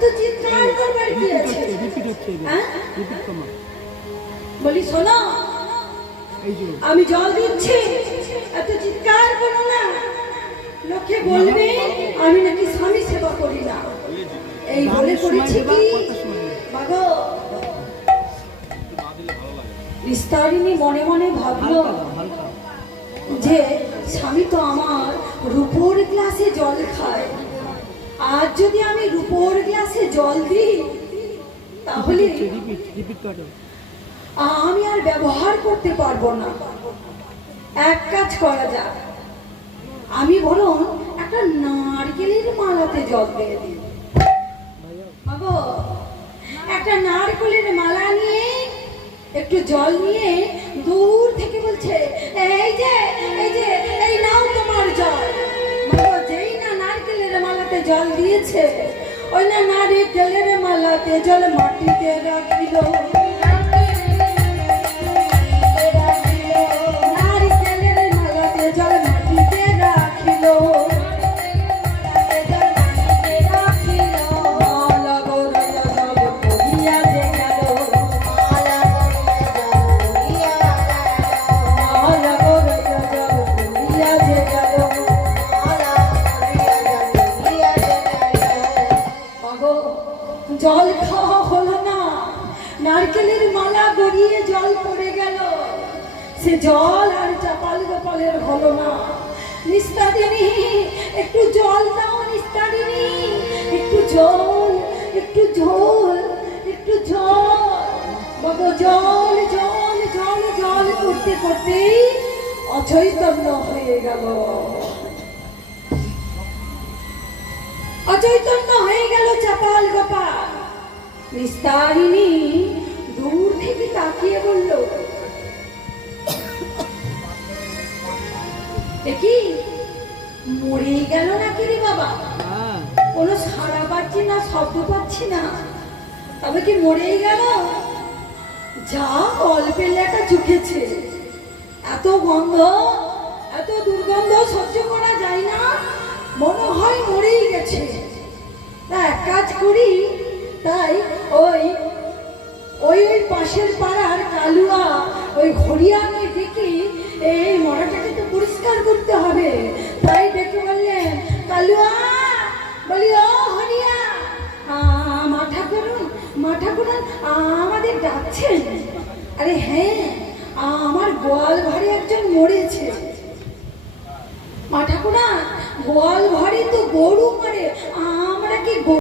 এত চিৎকার করবার কি আছে? বলি শোনো, আমি জল দিচ্ছি, এত চিৎকার করো না, লোকে বলবে আমি নাকি স্বামী সেবা করি না। এই বলে করেছি কি বাগো? বিস্তারিণী মনে মনে ভাবলো যে স্বামী তো আমার রূপোর গ্লাসে জল খায়, আর যদি আমি রূপোর গ্লাসে জল দিই তাহলে আমি আর ব্যবহার করতে পারবো না। এক কাজ করা যাক, আমি বরং একটা নারকেলের মালাতে জল দিয়ে দিই। বাবা একটা নারকেলের মালা নিয়ে একটু জল নিয়ে দূর থেকে বলছে, এই যে এই যে এই নাও তোমার জল। বাবা যেই না নারকেলের মালাতে জল দিয়েছে, ওই না নারকেলের মালাতে জল মাটিতে রাখিল। জল খাওয়া হলো না, নারকেলের মালা গড়িয়ে জল পড়ে গেল, সে জল আর চাপাল গোপালের হলো না। নিস্তারিণী একটু জল দাও, নিস্তারিণী একটু জল, একটু জল, একটু জল। বাবা জল জল জল জল করতে করতেই অচৈতন্য হয়ে গেল, অচৈতন্য হয়ে গেল চাপাল গোপাল। নিস্তারিণী দূর থেকে তাকিয়ে বলল, দেখি মরেই গেল নাকি রে বাবা? কোনো সাড়া পাচ্ছি না, শব্দ পাচ্ছি না, তবে কি মরেই গেল? যা অল্পের লেটা চুকেছে, এত গন্ধ, এত দুর্গন্ধ সহ্য করা যায় না, মনে হয় মরেই গেছে। তা এক কাজ করি, তাই ওই ওই ওই পাশের পাড়ার কালুয়া ওই ঘড়িয়াকে ডেকে এই মরাটাকে তো পরিষ্কার করতে হবে। তাই ডেকে বললেন, কালুয়া, বলি ও হরিয়া, মাথা করুন, মাথা করুন, আমাদের ডাকছেন? আরে হ্যাঁ, আমার গোয়াল ঘরে একজন মরেছে। মা ঠাকুরা, গোয়াল ঘরে তো গরু মরে, আমরা কি